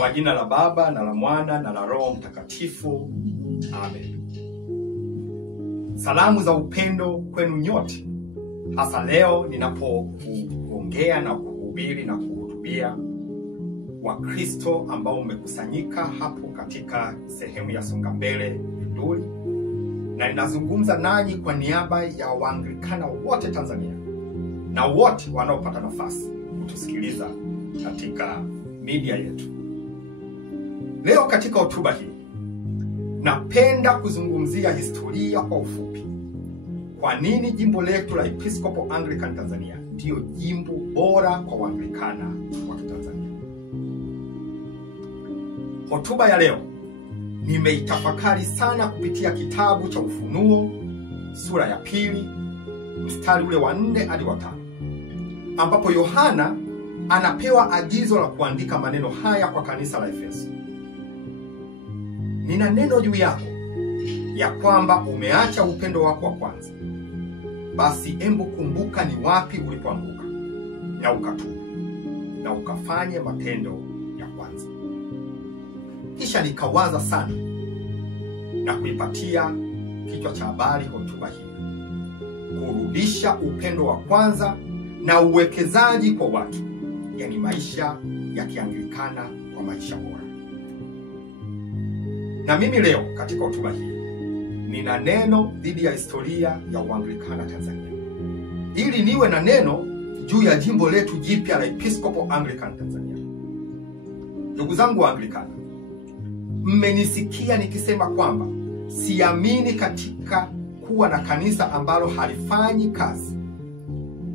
Kwa jina la Baba na la Mwana na la Roho Mtakatifu. Amen. Salamu za upendo kwenu nyote. Hasa leo ninapoongea na kuhubiri na kuhutubia Wakristo ambao umekusanyika hapo katika sehemu ya Songambele Nduli, na ninazungumza nanyi kwa niaba ya Waanglikana wote Tanzania na wote wanaopata nafasi kutusikiliza katika media yetu. Leo katika hotuba hii napenda kuzungumzia historia kwa ufupi. Kwa nini jimbo letu la Episcopal Anglican Tanzania ndio jimbo bora kwa Waanglikana wa Tanzania? Hotuba ya leo nimeitafakari sana kupitia kitabu cha Ufunuo sura ya 2 mstari ule wa 4 hadi wa 5, ambapo Yohana anapewa agizo la kuandika maneno haya kwa kanisa la Efeso. Nina neno juu yako ya kwamba umeacha upendo wako wa kwanza. Basi embu kumbuka ni wapi ulipoanguka, na ukatubu na ukafanye matendo ya kwanza. Kisha nikawaza sana na kuipatia kichwa cha habari hotuba hii: kurudisha upendo wa kwanza na uwekezaji kwa watu, yani maisha ya Kianglikana kwa maisha bora. Na mimi leo katika hotuba hii nina neno dhidi ya historia ya Uanglikana Tanzania, ili niwe na neno juu ya jimbo letu jipya la Episcopal Anglican Tanzania. Ndugu zangu Waanglikana, mmenisikia nikisema kwamba siamini katika kuwa na kanisa ambalo halifanyi kazi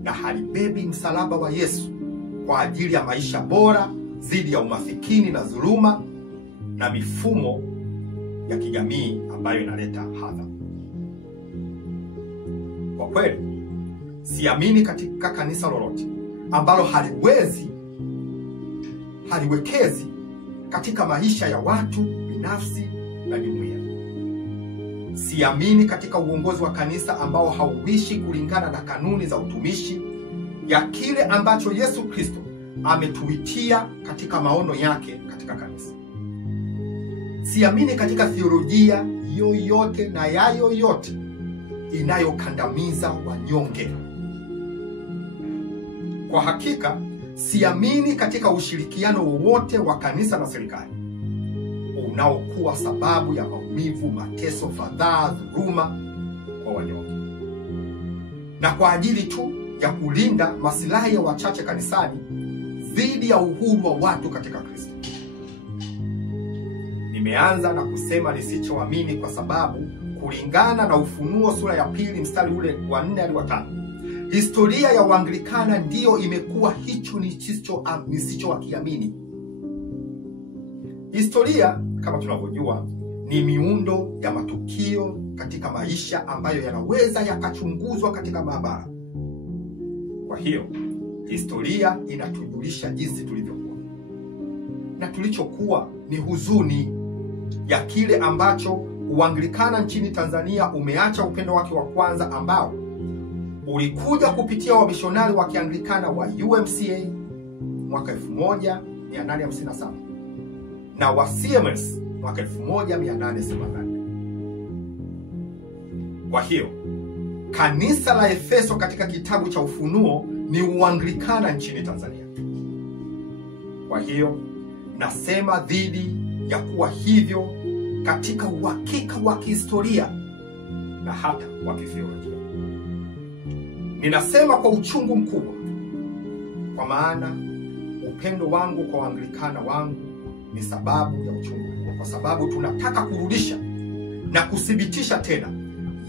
na halibebi msalaba wa Yesu kwa ajili ya maisha bora dhidi ya umasikini na dhuluma na mifumo ya kijamii ambayo inaleta hadha. Kwa kweli, siamini katika kanisa lolote ambalo haliwekezi katika maisha ya watu binafsi na jumuiya. Siamini katika uongozi wa kanisa ambao hauishi kulingana na kanuni za utumishi ya kile ambacho Yesu Kristo ametuitia katika maono yake katika kanisa. Siamini katika theolojia yoyote na yoyote inayokandamiza wanyonge. Kwa hakika, siamini katika ushirikiano wowote wa kanisa na serikali unaokuwa sababu ya maumivu, mateso, fadhaa, dhuluma kwa wanyonge, na kwa ajili tu ya kulinda maslahi ya wachache kanisani dhidi ya uhuru wa watu katika Kristo. Nimeanza na kusema nisichoamini kwa sababu kulingana na Ufunuo sura ya 2 mstari ule wa 4 hadi wa 5, historia ya Uanglikana ndiyo imekuwa hicho nisichokiamini. Historia, kama tunavyojua, ni miundo ya matukio katika maisha ambayo yanaweza yakachunguzwa katika maabara. Kwa hiyo, historia inatujulisha jinsi tulivyokuwa, na tulichokuwa ni huzuni ya kile ambacho Uanglikana nchini Tanzania umeacha upendo wake wa kwanza, ambao ulikuja kupitia wamishonari wa Kianglikana wa UMCA mwaka 1857 na wa CMS mwaka 1888. Kwa hiyo, kanisa la Efeso katika kitabu cha Ufunuo ni Uanglikana nchini Tanzania. Kwa hiyo, nasema dhidi ya kuwa hivyo katika uhakika wa kihistoria na hata wa kitheolojia. Ninasema kwa uchungu mkubwa, kwa maana upendo wangu kwa Waanglikana wangu ni sababu ya uchungu, kwa sababu tunataka kurudisha na kuthibitisha tena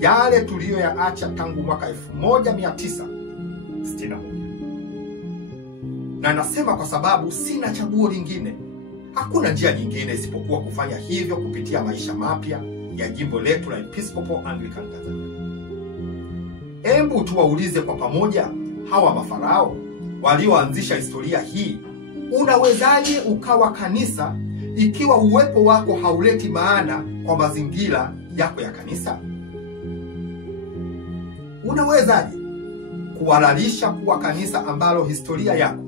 yale tuliyoyaacha tangu mwaka 1961. Na nasema kwa sababu sina chaguo lingine. Hakuna njia nyingine isipokuwa kufanya hivyo kupitia maisha mapya ya jimbo letu la Episcopal Anglican Tanzania. Embu tuwaulize kwa pamoja hawa mafarao walioanzisha historia hii: unawezaje ukawa kanisa ikiwa uwepo wako hauleti maana kwa mazingira yako ya kanisa? Unawezaje kuhalalisha kuwa kanisa ambalo historia yako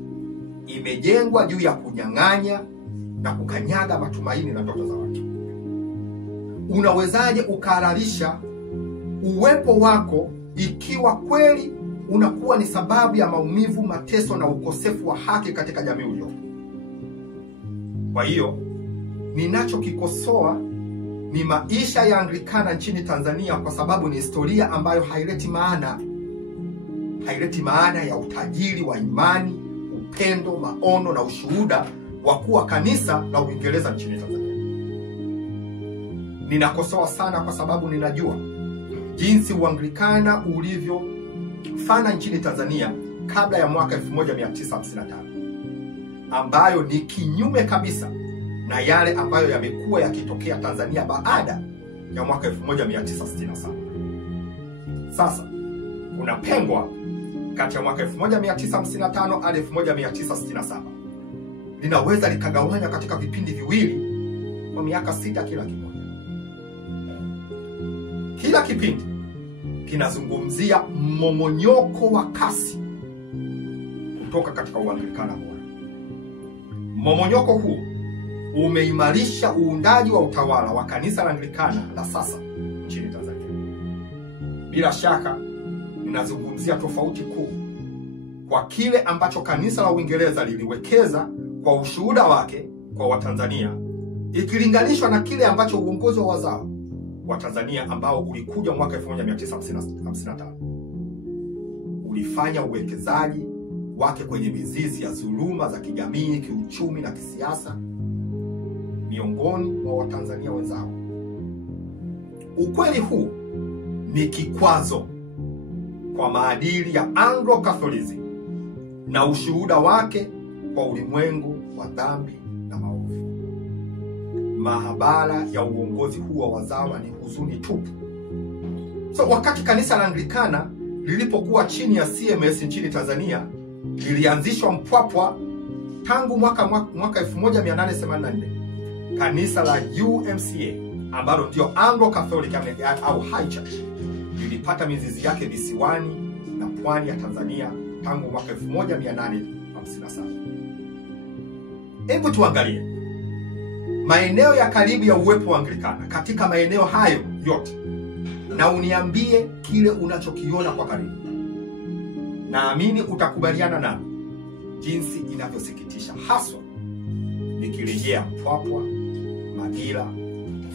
imejengwa juu ya kunyang'anya, na kukanyaga matumaini na ndoto za watu. Unawezaje ukahalalisha uwepo wako ikiwa kweli unakuwa ni sababu ya maumivu, mateso na ukosefu wa haki katika jamii uliopo? Kwa hiyo ninachokikosoa ni maisha ya Anglikana nchini Tanzania, kwa sababu ni historia ambayo haileti maana ya utajiri wa imani, upendo, maono na ushuhuda wa kuwa kanisa la Uingereza nchini Tanzania. Ninakosoa sana kwa sababu ninajua jinsi Uanglikana ulivyofana nchini Tanzania kabla ya mwaka 1955, ambayo ni kinyume kabisa na yale ambayo yamekuwa yakitokea Tanzania baada ya mwaka 1967. Sasa kuna pengo kati ya mwaka 1955 hadi 1967. Linaweza likagawanya katika vipindi viwili kwa miaka 6 kila kimoja. Kila kipindi kinazungumzia mmomonyoko wa kasi kutoka katika Uanglikana bora. Mmomonyoko huu umeimarisha uundaji wa utawala wa kanisa la Anglikana la sasa nchini Tanzania. Bila shaka ninazungumzia tofauti kuu kwa kile ambacho kanisa la Uingereza liliwekeza kwa ushuhuda wake kwa Watanzania ikilinganishwa na kile ambacho uongozi wa wazawa wa Tanzania ambao ulikuja mwaka 1955 ulifanya uwekezaji wake kwenye mizizi ya dhuluma za kijamii, kiuchumi na kisiasa miongoni mwa Watanzania wenzao. Ukweli huu ni kikwazo kwa maadili ya Anglo-Catholicism na ushuhuda wake kwa ulimwengu wa dhambi na maovu. Mahabara ya uongozi huu wa wazawa ni huzuni tupu. Wakati kanisa la Anglikana lilipokuwa chini ya CMS nchini Tanzania, lilianzishwa Mpwapwa tangu mwaka 1884. Kanisa la UMCA ambalo ndio Anglo-Catholic au High Church lilipata mizizi yake visiwani na pwani ya Tanzania tangu mwaka 1857. Hebu tuangalie maeneo ya karibu ya uwepo wa Anglikana katika maeneo hayo yote, na uniambie kile unachokiona kwa karibu. Naamini utakubaliana nami jinsi inavyosikitisha, haswa nikirejea Mpwapwa, Magila,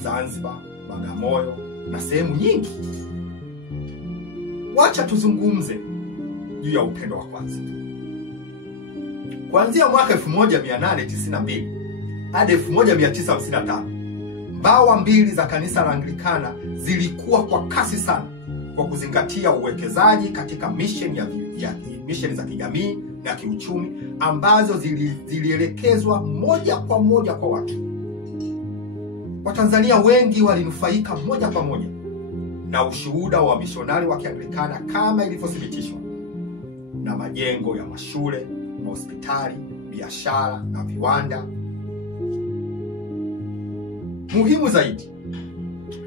Zanzibar, Bagamoyo na sehemu nyingi. Wacha tuzungumze juu ya upendo wa kwanza. Kuanzia mwaka 1892 hadi 1955, mbawa mbili za kanisa la Anglikana zilikuwa kwa kasi sana kwa kuzingatia uwekezaji katika misheni za kijamii na kiuchumi ambazo zilielekezwa moja kwa moja kwa watu. Watanzania wengi walinufaika moja kwa moja na ushuhuda wa mishonari wa Kianglikana kama ilivyothibitishwa na majengo ya mashule, hospitali, biashara na viwanda. Muhimu zaidi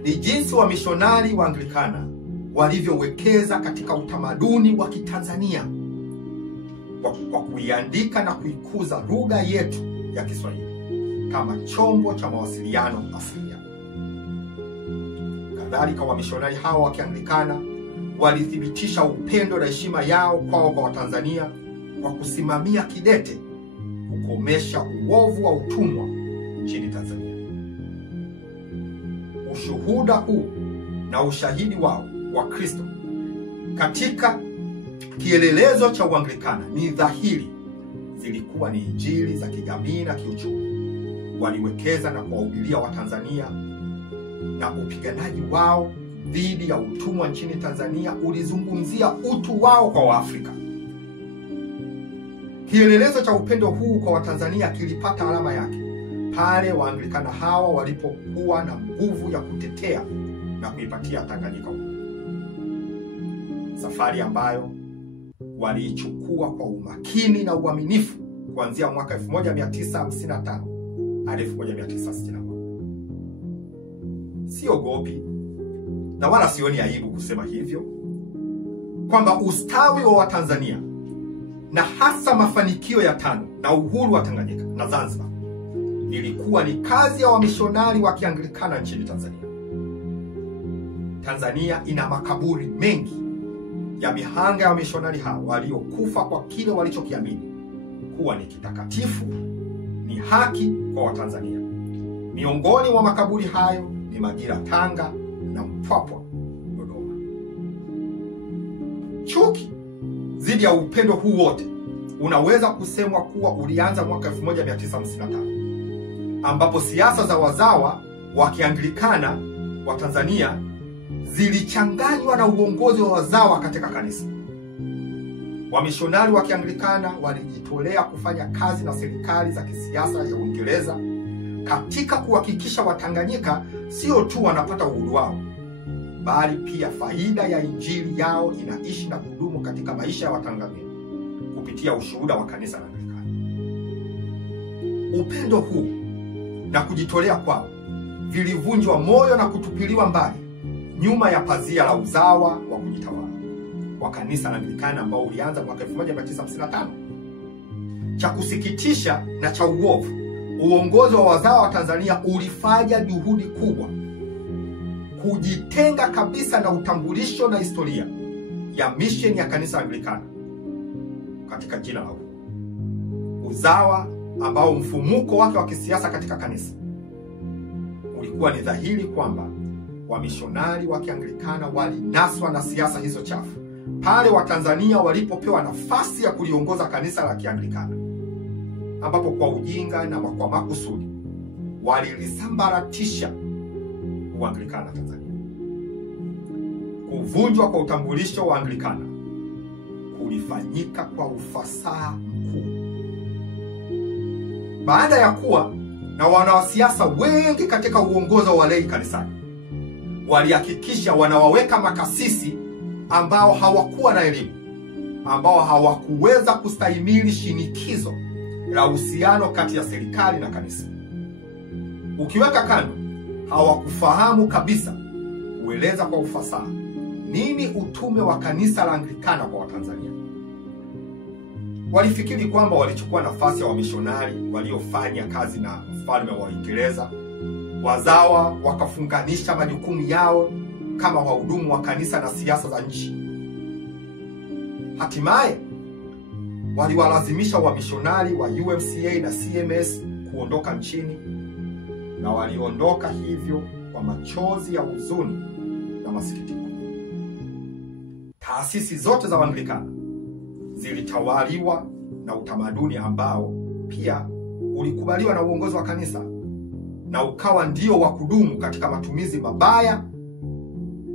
ni jinsi wa mishonari wa Anglikana walivyowekeza katika utamaduni wa Kitanzania kwa kuiandika na kuikuza lugha yetu ya Kiswahili kama chombo cha mawasiliano asilia. Kadhalika, wamishonari hawa wa Kianglikana walithibitisha upendo na heshima yao kwa Watanzania kwa kusimamia kidete kukomesha uovu wa utumwa nchini Tanzania. Ushuhuda huu na ushahidi wao wa Kristo katika kielelezo cha Uanglikana ni dhahiri zilikuwa ni injili za kijamii na kiuchumi. Waliwekeza na kuwahubiria Watanzania, na upiganaji wao dhidi ya utumwa nchini Tanzania ulizungumzia utu wao kwa Waafrika. Kielelezo cha upendo huu kwa Watanzania kilipata alama yake pale Waanglikana hawa walipokuwa na nguvu ya kutetea na kuipatia Tanganyika uhuru. Safari ambayo waliichukua kwa umakini na uaminifu kuanzia mwaka 1955 hadi 1961. Siogopi na wala sioni aibu kusema hivyo kwamba ustawi wa Watanzania na hasa mafanikio ya TANU na uhuru wa Tanganyika na Zanzibar ilikuwa ni kazi ya wamishonari wa Kianglikana nchini Tanzania. Tanzania ina makaburi mengi ya mihanga ya wamishonari hao waliokufa kwa kile walichokiamini kuwa ni kitakatifu, ni haki kwa Watanzania. Miongoni mwa makaburi hayo ni Magira Tanga na Mpwapwa Dodoma. Chuki dhidi ya upendo huu wote unaweza kusemwa kuwa ulianza mwaka 1955 ambapo siasa za wazawa wa Kianglikana wa Tanzania zilichanganywa na uongozi wa wazawa katika kanisa. Wamishonari wa Kianglikana walijitolea kufanya kazi na serikali za kisiasa ya Uingereza katika kuhakikisha Watanganyika sio tu wanapata uhuru wao, bali pia faida ya injili yao inaishi na kudumu katika maisha ya Watanzania kupitia ushuhuda wa kanisa la Anglikana. Upendo huu na kujitolea kwao vilivunjwa moyo na kutupiliwa mbali nyuma ya pazia la uzawa wa kujitawala wa kanisa la Anglikana ambao ulianza mwaka 1955. Cha kusikitisha na cha uovu, uongozi wa wazawa wa Tanzania ulifanya juhudi kubwa kujitenga kabisa na utambulisho na historia ya mission ya kanisa la Anglikana katika jina la uzawa ambao mfumuko wake wa kisiasa katika kanisa ulikuwa ni dhahiri kwamba wamishonari wa Kianglikana walinaswa na siasa hizo chafu pale Watanzania walipopewa nafasi ya kuliongoza kanisa la Kianglikana, ambapo kwa ujinga na kwa makusudi walilisambaratisha Uanglikana Tanzania. Kuvunjwa kwa utambulisho wa Anglikana kulifanyika kwa ufasaha mkuu baada ya kuwa na wanasiasa wengi katika uongozi wa walei kanisani. Walihakikisha wanawaweka makasisi ambao hawakuwa na elimu, ambao hawakuweza kustahimili shinikizo la uhusiano kati ya serikali na kanisa. Ukiweka kando, hawakufahamu kabisa kueleza kwa ufasaha nini utume wa kanisa la Anglikana kwa Watanzania. Walifikiri kwamba walichukua nafasi ya wamishonari waliofanya kazi na mfalme wa Uingereza. Wazawa wakafunganisha majukumu yao kama wahudumu wa kanisa na siasa za nchi. Hatimaye waliwalazimisha wamishonari wa UMCA na CMS kuondoka nchini, na waliondoka hivyo kwa machozi ya huzuni na masikitiko. Taasisi zote za Anglikana zilitawaliwa na utamaduni ambao pia ulikubaliwa na uongozi wa kanisa na ukawa ndio wa kudumu katika matumizi mabaya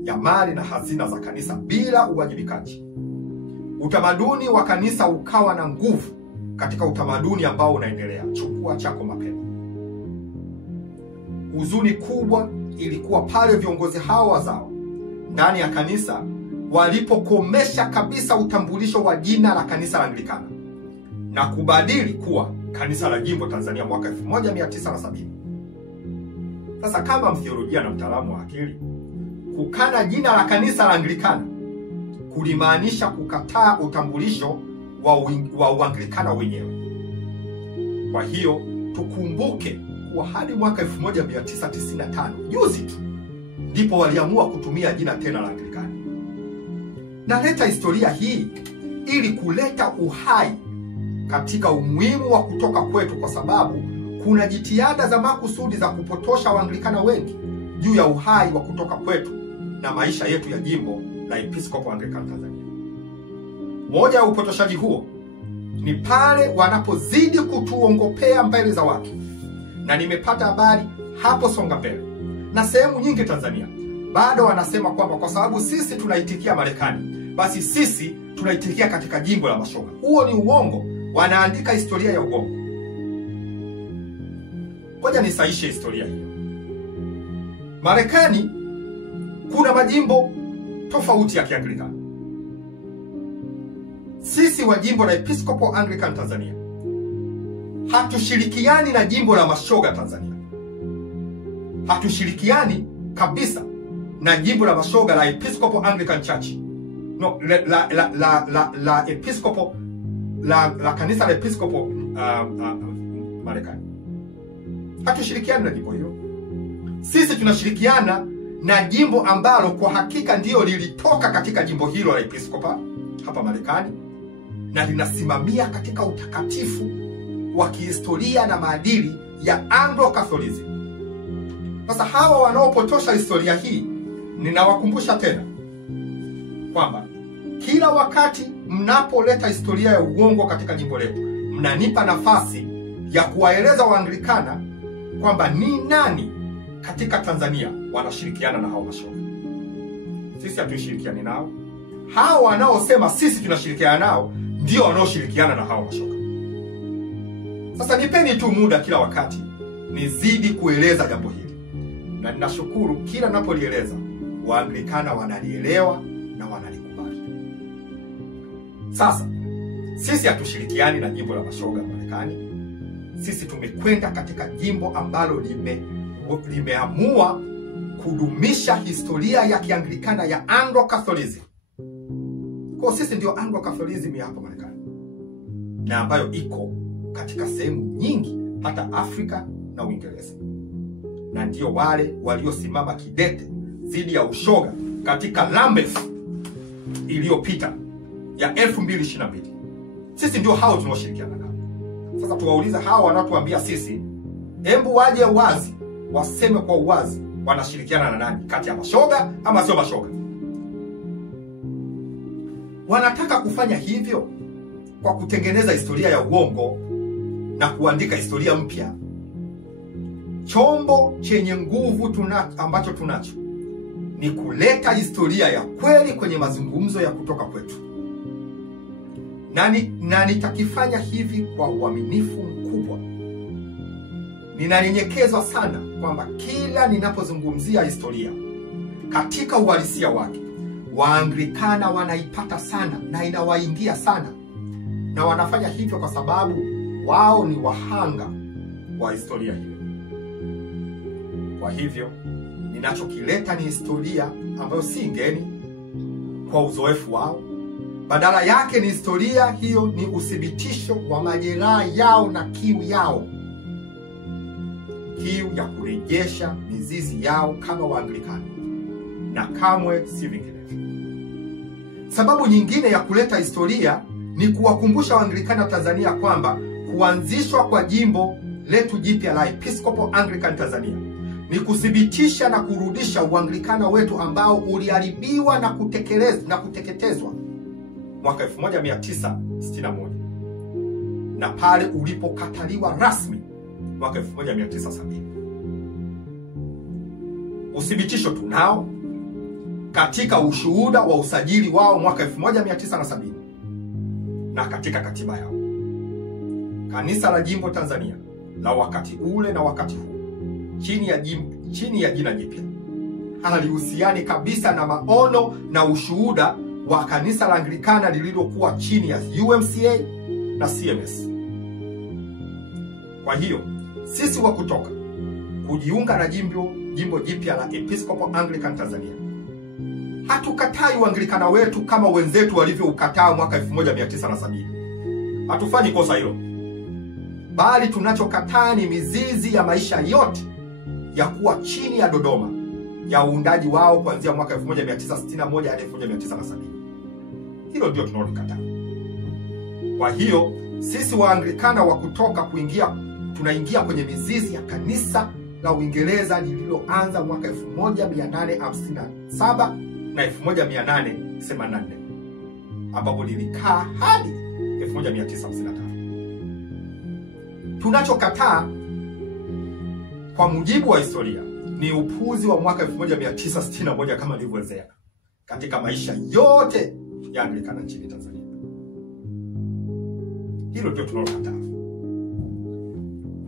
ya mali na hazina za kanisa bila uwajibikaji. Utamaduni wa kanisa ukawa na nguvu katika utamaduni ambao unaendelea. Chukua chako mapema. Huzuni kubwa ilikuwa pale viongozi hao wazao ndani ya kanisa walipokomesha kabisa utambulisho wa jina la kanisa la Anglikana na kubadili kuwa kanisa la jimbo Tanzania mwaka 1970. Sasa kama mtheolojia na mtaalamu wa akili, kukana jina la kanisa la Anglikana kulimaanisha kukataa utambulisho wa Uanglikana wenyewe. Kwa hiyo tukumbuke kuwa hadi mwaka 1995, juzi tu, ndipo waliamua kutumia jina tena la Anglikana. Naleta historia hii ili kuleta uhai katika umuhimu wa kutoka kwetu, kwa sababu kuna jitihada za makusudi za kupotosha Waanglikana wengi juu ya uhai wa kutoka kwetu na maisha yetu ya jimbo la Episcopal Anglican Tanzania. Moja ya upotoshaji huo ni pale wanapozidi kutuongopea mbele za watu, na nimepata habari hapo Songa Mbele na sehemu nyingi Tanzania bado wanasema kwamba kwa sababu sisi tunaitikia Marekani, basi sisi tunaitikia katika jimbo la mashoga. Huo ni uongo. Wanaandika historia ya uongo. Ngoja nisaishe historia hiyo. Marekani kuna majimbo tofauti ya Kianglikana. Sisi wa jimbo la Episcopal Anglican Tanzania hatushirikiani na jimbo la mashoga Tanzania. Hatushirikiani kabisa na jimbo la mashoga la Episcopal Anglican Church. No, la Episcopal la kanisa la Episcopal Marekani. hatushirikiani na jimbo hilo. Sisi tunashirikiana na jimbo ambalo kwa hakika ndio lilitoka katika jimbo hilo la Episkopa hapa Marekani, na linasimamia katika utakatifu wa kihistoria na maadili ya Anglo-Catholicism. Sasa hawa wanaopotosha historia hii, ninawakumbusha tena kwamba kila wakati mnapoleta historia ya uongo katika jimbo letu, mnanipa nafasi ya kuwaeleza Waanglikana kwamba ni nani katika Tanzania wanashirikiana na hao mashoga. Sisi hatushirikiani nao. Hao wanaosema sisi tunashirikiana nao ndio wanaoshirikiana na hao mashoga. Sasa nipeni tu muda kila wakati nizidi kueleza jambo hili, na ninashukuru kila ninapolieleza Waanglikana wanalielewa na wanalikubali. Sasa sisi hatushirikiani na jimbo la mashoga Marekani. Sisi tumekwenda katika jimbo ambalo limeamua kudumisha historia ya Kianglikana ya Anglo-Catholicism. Kwa sisi ndio Anglo-Catholicism ya hapa Marekani, na ambayo iko katika sehemu nyingi hata Afrika na Uingereza. Na ndio wale waliosimama kidete dhidi ya ushoga katika Lambeth iliyopita ya 2022. Sisi ndio hao tunaoshirikiana nao. Sasa tuwauliza hao wanaotuambia sisi, hebu waje wazi waseme kwa uwazi wanashirikiana na nani kati ya mashoga ama sio mashoga. Wanataka kufanya hivyo kwa kutengeneza historia ya uongo na kuandika historia mpya. Chombo chenye nguvu ambacho tunacho ni kuleta historia ya kweli kwenye mazungumzo ya kutoka kwetu. Na nitakifanya hivi kwa uaminifu mkubwa. Ninanyenyekezwa sana kwamba kila ninapozungumzia historia katika uhalisia wake, Waanglikana wanaipata sana na inawaingia sana. Na wanafanya hivyo kwa sababu wao ni wahanga wa historia hiyo. Kwa hivyo, ninachokileta ni historia ambayo si ngeni kwa uzoefu wao. Badala yake ni historia hiyo ni uthibitisho wa majeraha yao na kiu yao. Kiu ya kurejesha mizizi yao kama Waanglikana, na kamwe si vinginevyo. Sababu nyingine ya kuleta historia ni kuwakumbusha Waanglikana Tanzania kwamba kuanzishwa kwa jimbo letu jipya la Episcopal Anglican Tanzania ni kuthibitisha na kurudisha Uanglikana wetu ambao uliharibiwa na kuteketezwa mwaka 1961 na pale ulipokataliwa rasmi mwaka 1970. Uthibitisho tunao katika ushuhuda wa usajili wao mwaka 1970 na katika katiba yao. Kanisa la Jimbo Tanzania la wakati ule na wakati huu chini ya jina jipya halihusiani kabisa na maono na ushuhuda wa kanisa la Anglikana lililokuwa chini ya UMCA na CMS. Kwa hiyo sisi wa kutoka kujiunga na jimbo jipya la Episcopal Anglican Tanzania, hatukatai Uanglikana wetu kama wenzetu walivyoukataa mwaka 1970. Hatufanyi kosa hilo, bali tunachokataa ni mizizi ya maisha yote ya kuwa chini ya Dodoma ya uundaji wao kuanzia mwaka 1961 hadi 1970. Hilo ndio tunalokataa. Kwa hiyo sisi Waanglikana wa kutoka tunaingia kwenye mizizi ya kanisa la Uingereza lililoanza mwaka 1857 na 1884 ambapo lilikaa hadi 1955. Tunachokataa kwa mujibu wa historia ni upuzi wa mwaka 1961 kama nilivyoelezea katika maisha yote ya Anglikana nchini Tanzania. Hilo ndio tunalokataa.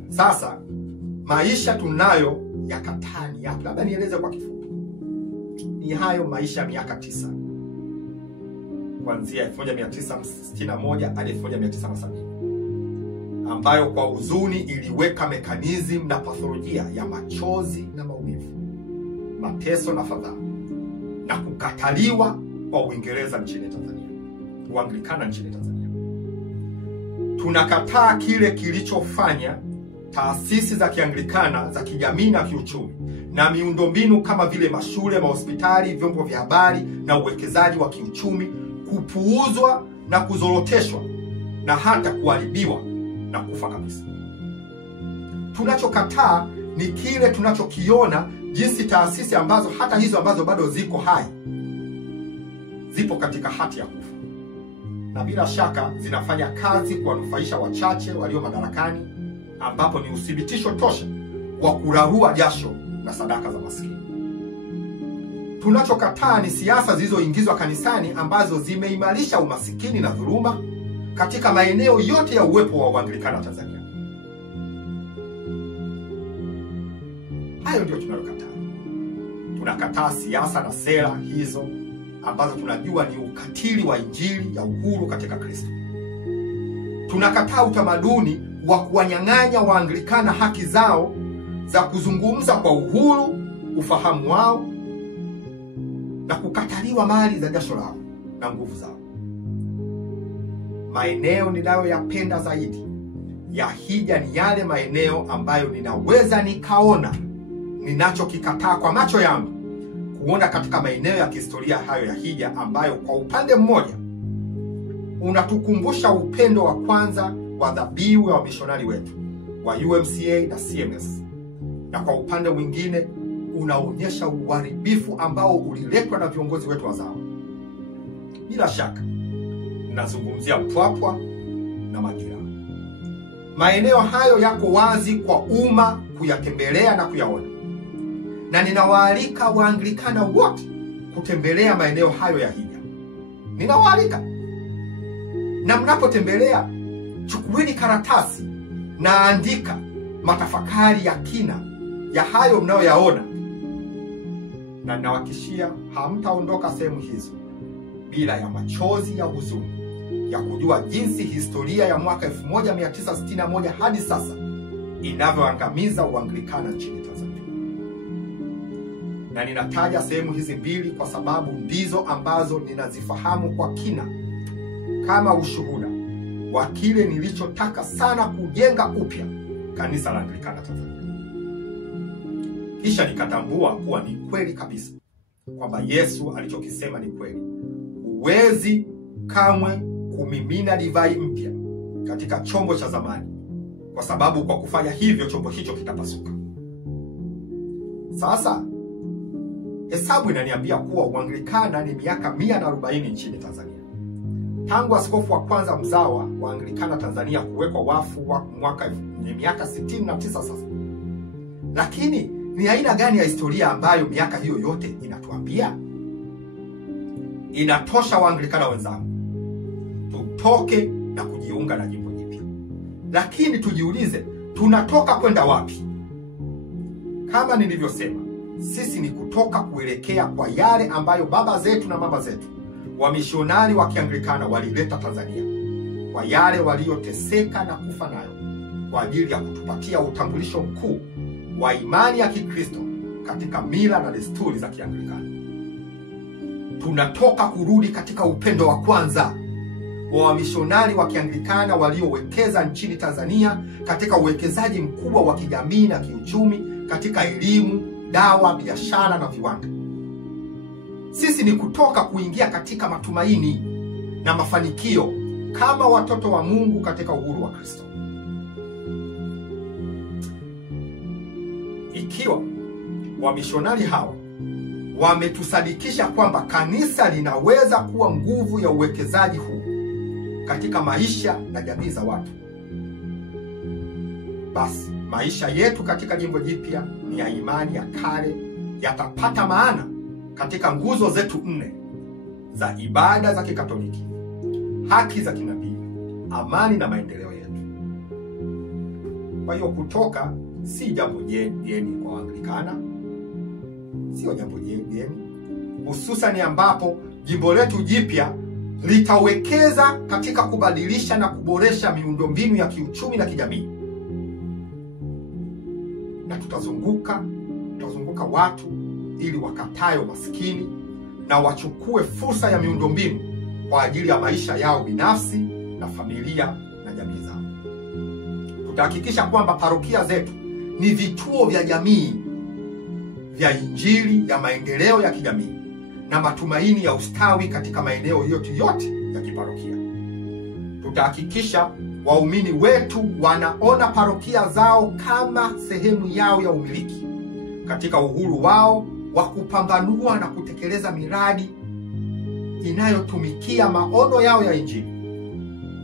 Sasa maisha tunayo ya katani yapi? Labda nieleze kwa kifupi. Ni hayo maisha ya miaka 9 kuanzia 1961 hadi 1970, ambayo kwa huzuni iliweka mekanizmu na patholojia ya machozi na maumivu, mateso na fadhaa, na kukataliwa kwa Uingereza nchini Tanzania, Uanglikana nchini Tanzania. Tunakataa kile kilichofanya taasisi za Kianglikana za kijamii na kiuchumi na miundombinu kama vile mashule, mahospitali, vyombo vya habari na uwekezaji wa kiuchumi kupuuzwa na kuzoroteshwa na hata kuharibiwa na kufa kabisa. Tunachokataa ni kile tunachokiona, jinsi taasisi ambazo hata hizo ambazo bado ziko hai zipo katika hati ya kufa, na bila shaka zinafanya kazi kuwanufaisha wachache walio madarakani, ambapo ni uthibitisho tosha wa kurarua jasho na sadaka za maskini. Tunachokataa ni siasa zilizoingizwa kanisani ambazo zimeimarisha umasikini na dhuluma katika maeneo yote ya uwepo wa Uanglikana Tanzania. Hayo ndio tunalokataa. Tunakataa siasa na sera hizo ambazo tunajua ni ukatili wa Injili ya uhuru katika Kristo. Tunakataa utamaduni wa kuwanyang'anya Waanglikana haki zao za kuzungumza kwa uhuru ufahamu wao na kukataliwa mali za jasho lao na nguvu zao. Maeneo ninayoyapenda zaidi ya hija ni yale maeneo ambayo ninaweza nikaona ninachokikataa kwa macho yangu kuona katika maeneo ya kihistoria hayo ya hija, ambayo kwa upande mmoja unatukumbusha upendo wa kwanza wa dhabihu ya wamishonari wetu wa UMCA na CMS, na kwa upande mwingine unaonyesha uharibifu ambao uliletwa na viongozi wetu wazawa. Bila shaka ninazungumzia Mpwapwa na Magira. Maeneo hayo yako wazi kwa umma kuyatembelea na kuyaona, na ninawaalika Waanglikana wote kutembelea maeneo hayo ya hija. Ninawaalika, na mnapotembelea chukueni karatasi na andika matafakari ya kina ya hayo mnayoyaona, na ninawahakikishia hamtaondoka sehemu hizo bila ya machozi ya huzuni ya kujua jinsi historia ya mwaka 1961 hadi sasa inavyoangamiza Uanglikana nchini Tanzania. Na ninataja sehemu hizi mbili kwa sababu ndizo ambazo ninazifahamu kwa kina kama ushuhuda wa kile nilichotaka sana kujenga upya kanisa la Anglikana Tanzania. Kisha nikatambua kuwa ni kweli kabisa kwamba Yesu alichokisema ni kweli. Huwezi kamwe kumimina divai mpya katika chombo cha zamani, kwa sababu kwa kufanya hivyo chombo hicho kitapasuka. Sasa hesabu inaniambia kuwa Uanglikana ni miaka 140 nchini Tanzania. Tangu askofu wa kwanza mzawa wa Anglikana Tanzania kuwekwa wafu wa mwaka ni miaka 69 sasa. Lakini ni aina gani ya historia ambayo miaka hiyo yote inatuambia? Inatosha Waanglikana wenzangu, tutoke na kujiunga na jimbo jipya. Lakini tujiulize, tunatoka kwenda wapi? Kama nilivyosema, sisi ni kutoka kuelekea kwa yale ambayo baba zetu na mama zetu wamishonari wa Kianglikana walileta Tanzania, kwa yale walioteseka na kufa nayo kwa ajili ya kutupatia utambulisho mkuu wa imani ya Kikristo katika mila na desturi za Kianglikana. Tunatoka kurudi katika upendo wa kwanza wa wamishonari wa Kianglikana waliowekeza nchini Tanzania katika uwekezaji mkubwa wa kijamii na kiuchumi, katika elimu, dawa, biashara na viwanda. Sisi ni kutoka kuingia katika matumaini na mafanikio kama watoto wa Mungu katika uhuru wa Kristo. Ikiwa wamishonari hawa wametusadikisha kwamba kanisa linaweza kuwa nguvu ya uwekezaji huu katika maisha na jamii za watu, basi maisha yetu katika jimbo jipya ni ya imani ya kale yatapata maana katika nguzo zetu 4 za ibada za Kikatoliki, haki za kinabii, amani na maendeleo yetu. Kwa hiyo kutoka si jambo jeni kwa Anglikana, sio jambo jeni, hususan ambapo jimbo letu jipya litawekeza katika kubadilisha na kuboresha miundombinu ya kiuchumi na kijamii. Na tutazunguka watu ili wakatae maskini na wachukue fursa ya miundombinu kwa ajili ya maisha yao binafsi na familia na jamii zao. Tutahakikisha kwamba parokia zetu ni vituo vya jamii vya Injili ya maendeleo ya kijamii na matumaini ya ustawi katika maeneo yote ya kiparokia. Tutahakikisha waumini wetu wanaona parokia zao kama sehemu yao ya umiliki katika uhuru wao wa kupambanua na kutekeleza miradi inayotumikia maono yao ya Injili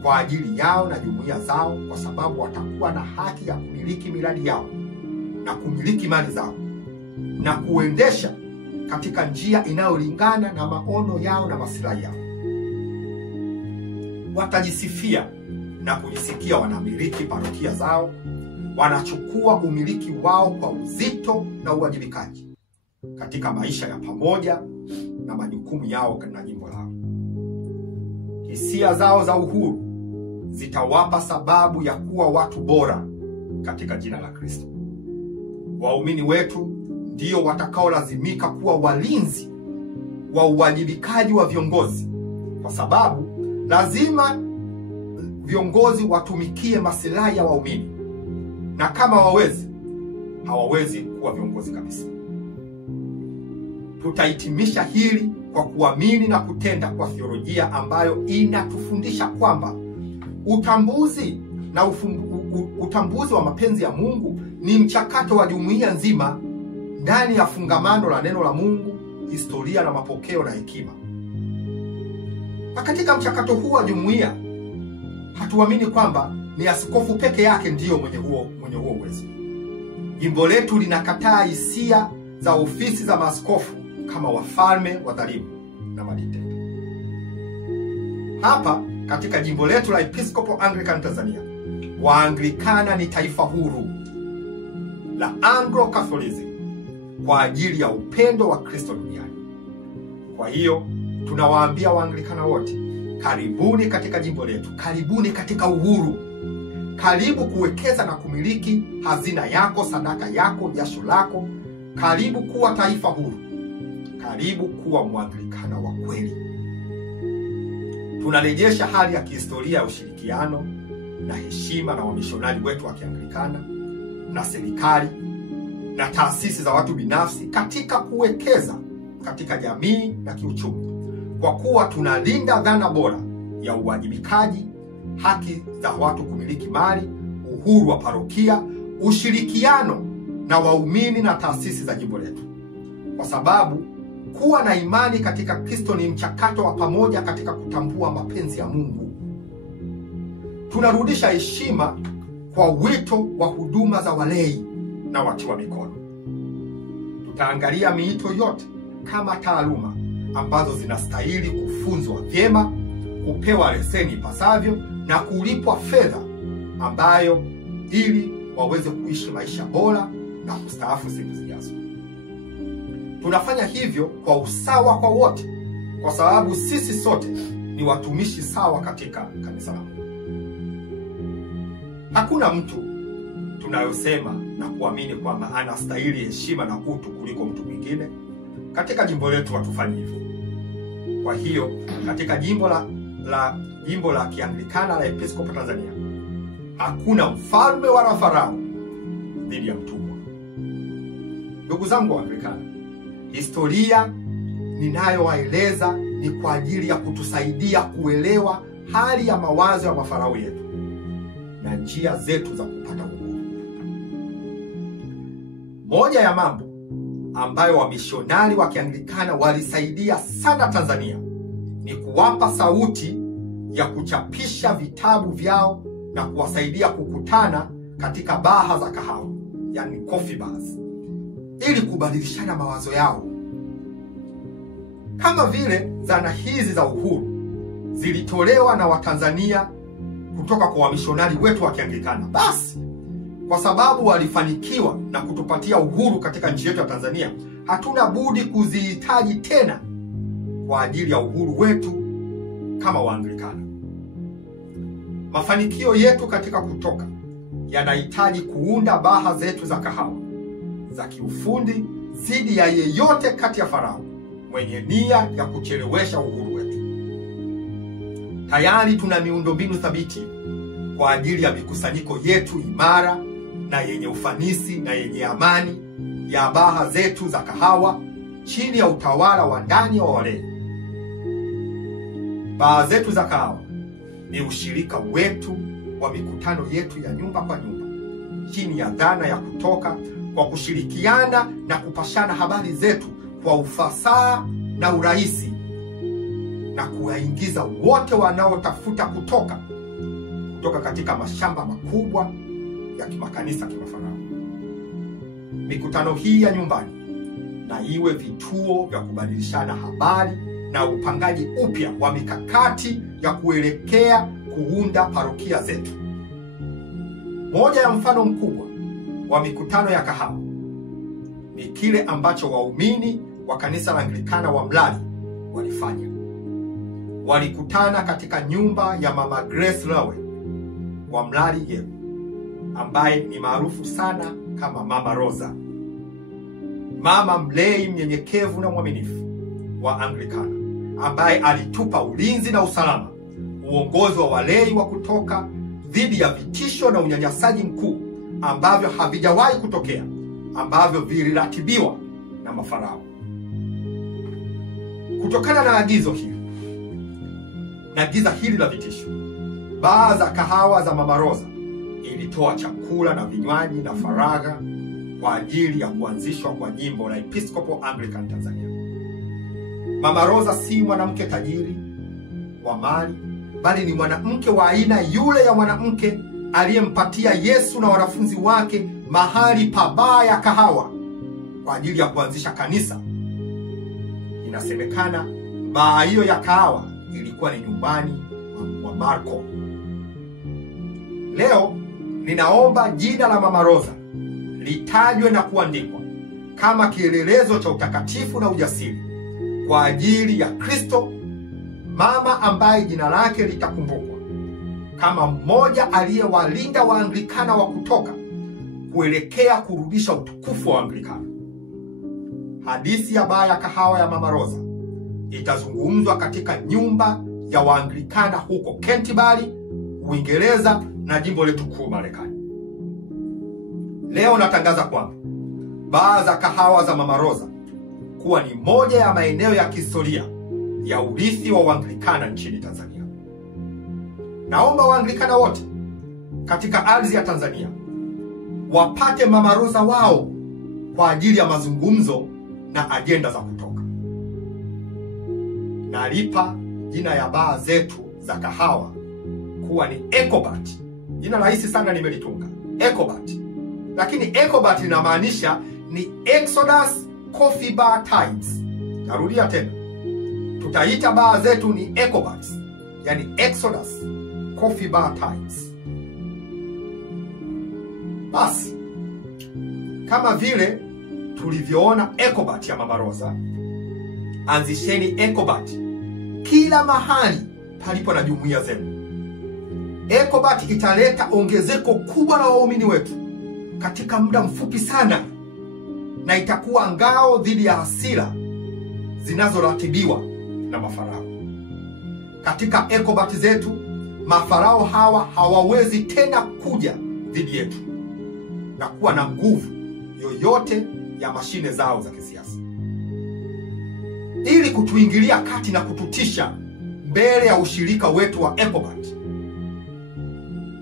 kwa ajili yao na jumuiya zao, kwa sababu watakuwa na haki ya kumiliki miradi yao na kumiliki mali zao na kuendesha katika njia inayolingana na maono yao na maslahi yao. Watajisifia na kujisikia wanamiliki parokia zao, wanachukua umiliki wao kwa uzito na uwajibikaji katika maisha ya pamoja na majukumu yao na jimbo lao. Hisia zao za uhuru zitawapa sababu ya kuwa watu bora katika jina la Kristo. Waumini wetu ndio watakaolazimika kuwa walinzi wa uwajibikaji wa viongozi, kwa sababu lazima viongozi watumikie maslahi ya waumini, na kama hawawezi kuwa viongozi kabisa. Tutahitimisha hili kwa kuamini na kutenda kwa theolojia ambayo inatufundisha kwamba utambuzi wa mapenzi ya Mungu ni mchakato wa jumuiya nzima ndani ya fungamano la neno la Mungu, historia na mapokeo na hekima. Na katika mchakato huu wa jumuiya, hatuamini kwamba ni askofu peke yake ndiyo mwenye huo uwezo. Jimbo letu linakataa hisia za ofisi za maaskofu kama wafalme, wadhalimu na madikteta. Hapa katika jimbo letu la Episcopal Anglican Tanzania, Waanglikana ni taifa huru la Anglo-Catholicism kwa ajili ya upendo wa Kristo duniani. Kwa hiyo tunawaambia Waanglikana wote, karibuni katika jimbo letu, karibuni katika uhuru. Karibu kuwekeza na kumiliki hazina yako, sadaka yako, jasho lako. Karibu kuwa taifa huru. Karibu kuwa Mwanglikana wa kweli. Tunarejesha hali ya kihistoria ya ushirikiano na heshima na wamishonari wetu wa Kianglikana na serikali na taasisi za watu binafsi katika kuwekeza katika jamii na kiuchumi, kwa kuwa tunalinda dhana bora ya uwajibikaji, haki za watu kumiliki mali, uhuru wa parokia, ushirikiano na waumini na taasisi za jimbo letu. Kwa sababu kuwa na imani katika Kristo ni mchakato wa pamoja katika kutambua mapenzi ya Mungu. Tunarudisha heshima kwa wito wa huduma za walei na watiwa mikono. Tutaangalia miito yote kama taaluma ambazo zinastahili kufunzwa vyema, kupewa leseni ipasavyo na kulipwa fedha ambayo ili waweze kuishi maisha bora na kustaafu siku zijazo. Tunafanya hivyo kwa usawa kwa wote, kwa sababu sisi sote ni watumishi sawa katika kanisa la Mungu. Hakuna mtu tunayosema na kuamini kwamba anastahili heshima na utu kuliko mtu mwingine. Katika jimbo letu hatufanyi hivyo. Kwa hiyo katika jimbo la Kianglikana la Episcopal Tanzania, hakuna mfalme wala farao dhidi ya mtumwa. Ndugu zangu Waanglikana, historia ninayowaeleza ni kwa ajili ya kutusaidia kuelewa hali ya mawazo ya mafarao yetu na njia zetu za kupata uhuru. Moja ya mambo ambayo wamishonari wa Kianglikana walisaidia sana Tanzania ni kuwapa sauti ya kuchapisha vitabu vyao na kuwasaidia kukutana katika baha za kahawa, yani coffee bars, ili kubadilishana mawazo yao. Kama vile zana hizi za uhuru zilitolewa na Watanzania kutoka kwa wamishonari wetu wa Kianglikana, basi kwa sababu walifanikiwa na kutupatia uhuru katika nchi yetu ya Tanzania, hatuna budi kuzihitaji tena kwa ajili ya uhuru wetu kama Waanglikana. Mafanikio yetu katika kutoka yanahitaji kuunda baha zetu za kahawa za kiufundi zidi ya yeyote kati ya farao mwenye nia ya kuchelewesha uhuru wetu. Tayari tuna miundombinu thabiti kwa ajili ya mikusanyiko yetu imara na yenye ufanisi na yenye amani ya baa zetu za kahawa chini ya utawala wa ndani wa walei. Baa zetu za kahawa ni ushirika wetu wa mikutano yetu ya nyumba kwa nyumba chini ya dhana ya kutoka, kwa kushirikiana na kupashana habari zetu kwa ufasaha na urahisi, na kuwaingiza wote wanaotafuta kutoka katika mashamba makubwa ya kimakanisa kimafarao. Mikutano hii ya nyumbani na iwe vituo vya kubadilishana habari na upangaji upya wa mikakati ya kuelekea kuunda parokia zetu. Moja ya mfano mkubwa wa mikutano ya kahawa ni kile ambacho waumini wa kanisa la Anglikana wa Mlali walifanya. Walikutana katika nyumba ya Mama Grace Lowe wa Mlali Yeru, ambaye ni maarufu sana kama Mama Rosa, mama mlei mnyenyekevu na mwaminifu wa Anglikana, ambaye alitupa ulinzi na usalama, uongozi wa walei wa kutoka dhidi ya vitisho na unyanyasaji mkuu ambavyo havijawahi kutokea, ambavyo viliratibiwa na mafarao. Kutokana na agizo hili na giza hili la vitisho, baa za kahawa za Mama Rosa ilitoa chakula na vinywaji na faragha kwa ajili ya kuanzishwa kwa jimbo la Episcopal Anglican Tanzania. Mama Rosa si mwanamke tajiri wa mali, bali ni mwanamke wa aina yule ya mwanamke aliyempatia Yesu na wanafunzi wake mahali pa baa ya kahawa kwa ajili ya kuanzisha kanisa. Inasemekana baa hiyo ya kahawa ilikuwa ni nyumbani wa Marko. Leo ninaomba jina la Mama Rosa litajwe na kuandikwa kama kielelezo cha utakatifu na ujasiri kwa ajili ya Kristo, mama ambaye jina lake litakumbukwa kama mmoja aliyewalinda Waanglikana wa kutoka kuelekea kurudisha utukufu wa Anglikana. Hadithi ya baa ya kahawa ya Mama Rosa itazungumzwa katika nyumba ya Waanglikana huko Canterbury, Uingereza, na jimbo letu kuu Marekani. Leo natangaza kwamba baa za kahawa za Mama Rosa kuwa ni moja ya maeneo ya kihistoria ya urithi wa Waanglikana nchini Tanzania. Naomba Waanglikana wote katika ardhi ya Tanzania wapate Mama Rosa wao kwa ajili ya mazungumzo na ajenda za kutoka. Nalipa jina ya baa zetu za kahawa kuwa ni Ecobat. Jina rahisi sana nimelitunga, Ecobat. Lakini Ecobat linamaanisha ni Exodus Coffee Bar Times. Narudia tena, tutaita baa zetu ni Ecobat, yani Exodus Coffee Bar Times. Basi, kama vile tulivyoona Ecobat ya Mama Rosa, anzisheni Ecobat kila mahali palipo na jumuiya zenu. Ecobat italeta ongezeko kubwa la waumini wetu katika muda mfupi sana, na itakuwa ngao dhidi ya hasira zinazoratibiwa na mafarao. Katika Ecobat zetu, mafarao hawa hawawezi tena kuja dhidi yetu na kuwa na nguvu yoyote ya mashine zao za kisiasa ili kutuingilia kati na kututisha mbele ya ushirika wetu wa Ecobat.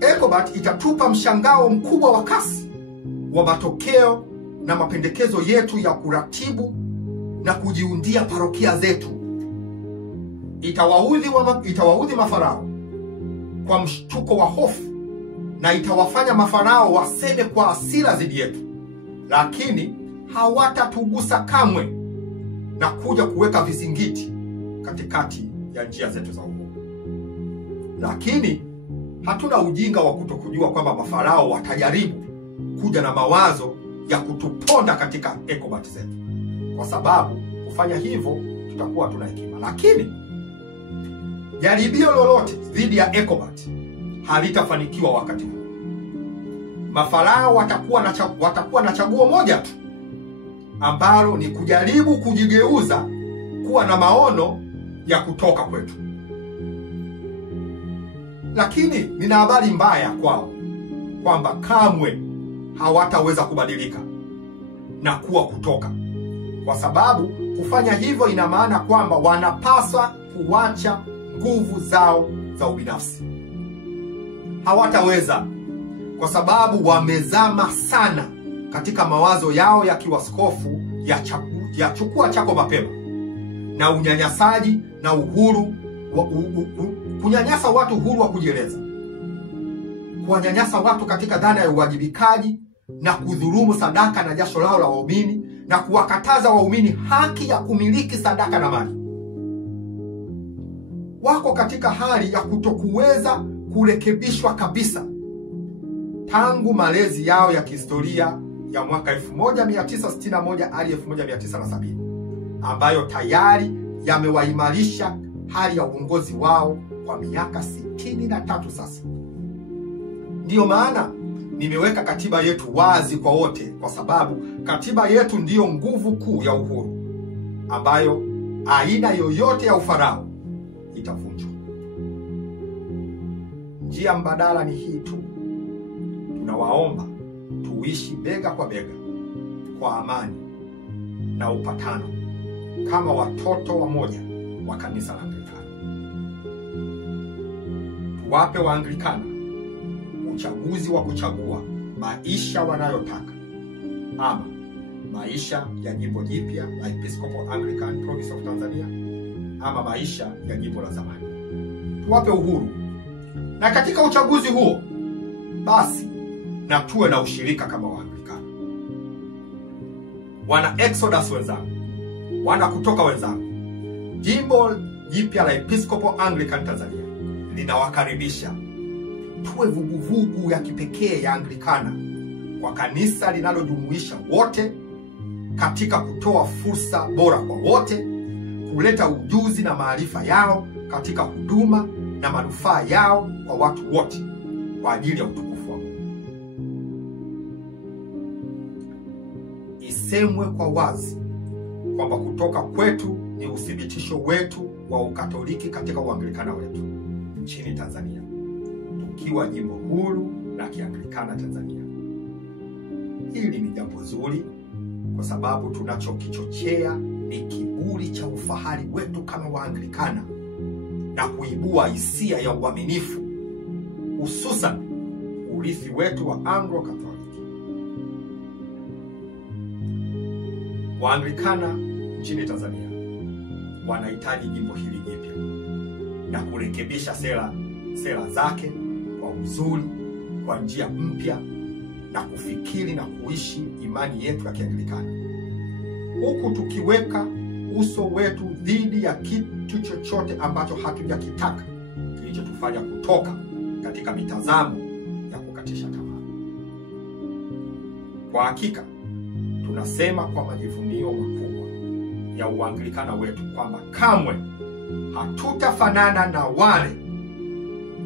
Ecobat itatupa mshangao mkubwa wa kasi wa matokeo na mapendekezo yetu ya kuratibu na kujiundia parokia zetu. Itawaudhi mafarao kwa mshtuko wa hofu, na itawafanya mafarao waseme kwa hasira dhidi yetu, lakini hawatatugusa kamwe na kuja kuweka vizingiti katikati ya njia zetu za uhuru. Lakini hatuna ujinga wa kutokujua kwamba mafarao watajaribu kuja na mawazo ya kutuponda katika Ecobat zetu, kwa sababu kufanya hivyo tutakuwa tuna hekima. Lakini jaribio lolote dhidi ya Ecobat halitafanikiwa wakati huu. Mafarao watakuwa na chaguo moja tu, ambalo ni kujaribu kujigeuza kuwa na maono ya kutoka kwetu. Lakini nina habari mbaya kwao, kwamba kamwe hawataweza kubadilika na kuwa kutoka, kwa sababu kufanya hivyo ina maana kwamba wanapaswa kuacha nguvu zao za ubinafsi. Hawataweza, kwa sababu wamezama sana katika mawazo yao ya kiwaskofu ya chukua chako mapema, na unyanyasaji na uhuru kunyanyasa watu uhuru wa kujieleza, kuwanyanyasa watu katika dhana ya uwajibikaji, na kudhulumu sadaka na jasho lao la waumini, na kuwakataza waumini haki ya kumiliki sadaka na mali. Wako katika hali ya kutokuweza kurekebishwa kabisa tangu malezi yao ya kihistoria ya mwaka 1961 hadi 1970, ambayo tayari yamewaimarisha hali ya uongozi wao kwa miaka 63 sasa. Ndiyo maana nimeweka katiba yetu wazi kwa wote, kwa sababu katiba yetu ndiyo nguvu kuu ya uhuru, ambayo aina yoyote ya ufarao itavunjwa. Njia mbadala ni hii tu. Tunawaomba tuishi bega kwa bega kwa amani na upatano kama watoto wamoja wa kanisa la Anglikana. Tuwape Waanglikana uchaguzi wa kuchagua maisha wanayotaka, ama maisha ya jimbo jipya la Episcopal Anglican Province of Tanzania, ama maisha ya jimbo la zamani. Tuwape uhuru, na katika uchaguzi huo basi na tuwe na ushirika kama Waanglikana. Wana Exodus wenzangu, wana Kutoka wenzangu, jimbo jipya la Episcopal Anglican Tanzania linawakaribisha tuwe vuguvugu ya kipekee ya Anglikana kwa kanisa linalojumuisha wote, katika kutoa fursa bora kwa wote, kuleta ujuzi na maarifa yao katika huduma na manufaa yao kwa watu wote kwa ajili ya utukufu wa Mungu. Isemwe kwa wazi kwamba kutoka kwetu ni uthibitisho wetu wa Ukatoliki katika Uanglikana wetu nchini Tanzania, tukiwa jimbo huru la Kianglikana Tanzania. Hili ni jambo zuri, kwa sababu tunachokichochea ni kiburi cha ufahari wetu kama Waanglikana, na kuibua hisia ya uaminifu, hususan urithi wetu wa Anglo-Catholic. Waanglikana nchini Tanzania wanahitaji jimbo hili jipya na kurekebisha sera zake kwa uzuri, kwa njia mpya, na kufikiri na kuishi imani yetu ya Kianglikana, huku tukiweka uso wetu dhidi ya kitu chochote ambacho hatujakitaka kilichotufanya kutoka katika mitazamo ya kukatisha tamaa. Kwa hakika tunasema kwa majivunio makubwa ya Uanglikana wetu kwamba kamwe hatutafanana na wale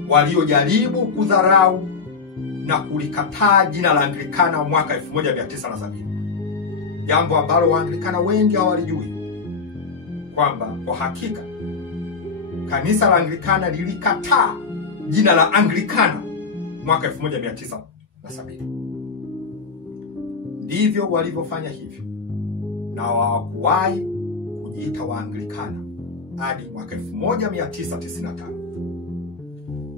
waliojaribu kudharau na kulikataa jina la Anglikana mwaka 1970. Jambo ambalo Waanglikana wengi hawalijui kwamba kwa hakika kanisa la Anglikana lilikataa jina la Anglikana mwaka 1970. Ndivyo walivyofanya hivyo, na hawakuwahi kujiita Waanglikana hadi mwaka 1995.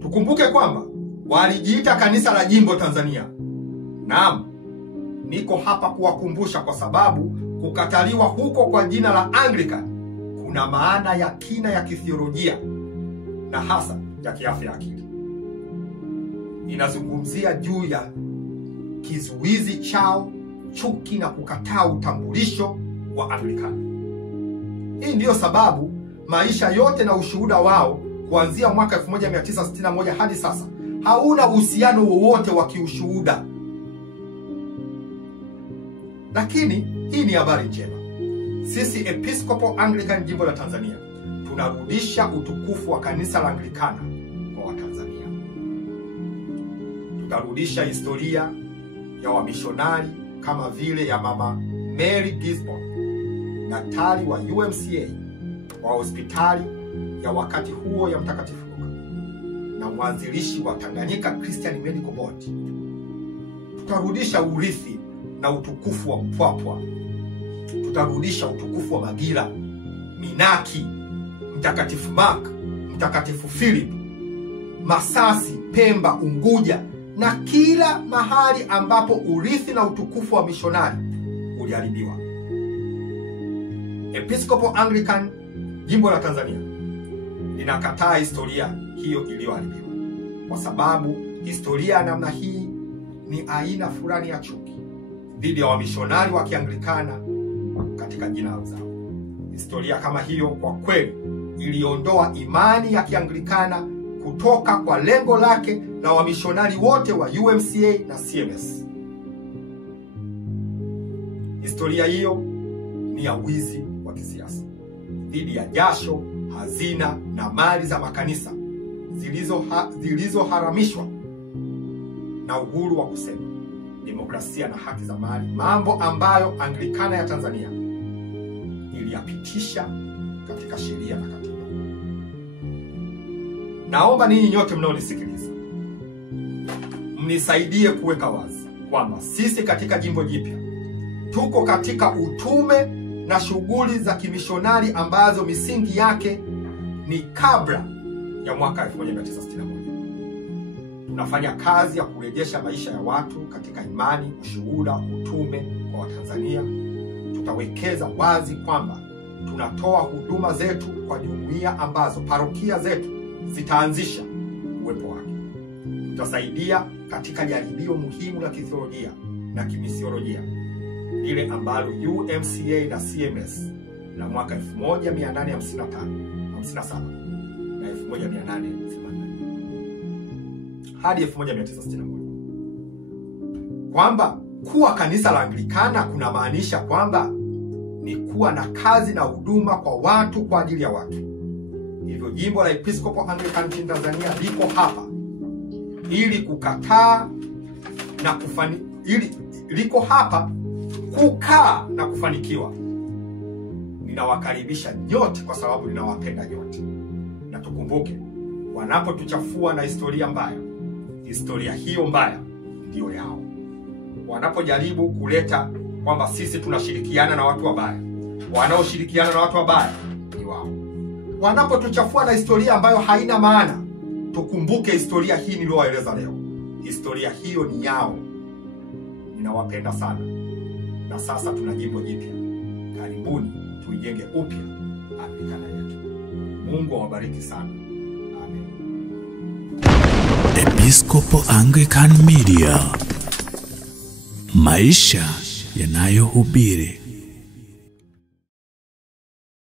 Tukumbuke kwamba walijiita kanisa la jimbo Tanzania. Naam, niko hapa kuwakumbusha, kwa sababu kukataliwa huko kwa jina la Anglican kuna maana ya kina ya kithiolojia na hasa ya kiafya akili. Inazungumzia juu ya kizuizi chao, chuki na kukataa utambulisho wa Anglikana. Hii ndiyo sababu maisha yote na ushuhuda wao kuanzia mwaka 1961 hadi sasa hauna uhusiano wowote wa kiushuhuda. Lakini hii ni habari njema. Sisi Episcopal Anglican jimbo la Tanzania tunarudisha utukufu wa kanisa la Anglikana kwa Watanzania. Tutarudisha historia ya wamishonari kama vile ya Mama Mary Gisborne, daktari wa UMCA wa hospitali ya wakati huo ya Mtakatifu Luka. na mwanzilishi wa Tanganyika Christian Medical Board. Tutarudisha urithi na utukufu wa Mpwapwa. Tutarudisha utukufu wa Magila, Minaki, Mtakatifu Mark, Mtakatifu Philip, Masasi, Pemba, Unguja na kila mahali ambapo urithi na utukufu wa mishonari uliharibiwa. Episcopal Anglican Jimbo la Tanzania linakataa historia hiyo iliyoharibiwa, kwa sababu historia namna hii ni aina fulani ya chuki dhidi ya wamishonari wa Kianglikana katika jina lao. Historia kama hiyo kwa kweli iliondoa imani ya Kianglikana kutoka kwa lengo lake la wamishonari wote wa UMCA na CMS. Historia hiyo ni ya wizi wa kisiasa dhidi ya jasho, hazina na mali za makanisa zilizoharamishwa na uhuru wa kusema, demokrasia na haki za mali, mambo ambayo Anglikana ya Tanzania iliyapitisha katika sheria na katiba. Naomba ninyi nyote mnaonisikiliza mnisaidie kuweka wazi kwamba sisi katika jimbo jipya tuko katika utume na shughuli za kimishonari ambazo misingi yake ni kabla ya mwaka 1961. Tunafanya kazi ya kurejesha maisha ya watu katika imani, ushuhuda, utume kwa Watanzania. Tutawekeza wazi kwamba tunatoa huduma zetu kwa jumuiya ambazo parokia zetu zitaanzisha uwepo wake. Tutasaidia katika jaribio muhimu la kitheolojia na kimisiolojia, ile ambalo UMCA na CMS na mwaka 1857 na 1884 hadi 1961, kwamba kuwa kanisa la Anglikana kuna maanisha kwamba ni kuwa na kazi na huduma kwa watu kwa ajili ya watu. Hivyo jimbo la Episcopal Anglican nchini Tanzania liko hapa ili kukataa na liko hapa kukaa na kufanikiwa. Ninawakaribisha nyote kwa sababu ninawapenda nyote. Na tukumbuke, wanapotuchafua na historia mbaya, historia hiyo mbaya ndio yao. Wanapojaribu kuleta kwamba sisi tunashirikiana na watu wabaya, wanaoshirikiana na watu wabaya ni wao. Wanapotuchafua na historia ambayo haina maana, tukumbuke historia hii niliyoeleza leo. Historia hiyo ni yao. Ninawapenda sana. Na sasa tuna jimbo jipya. Karibuni tuijenge upya Anglikana yetu. Mungu awabariki sana. Amen. Episcopal Anglican Media, maisha yanayohubiri.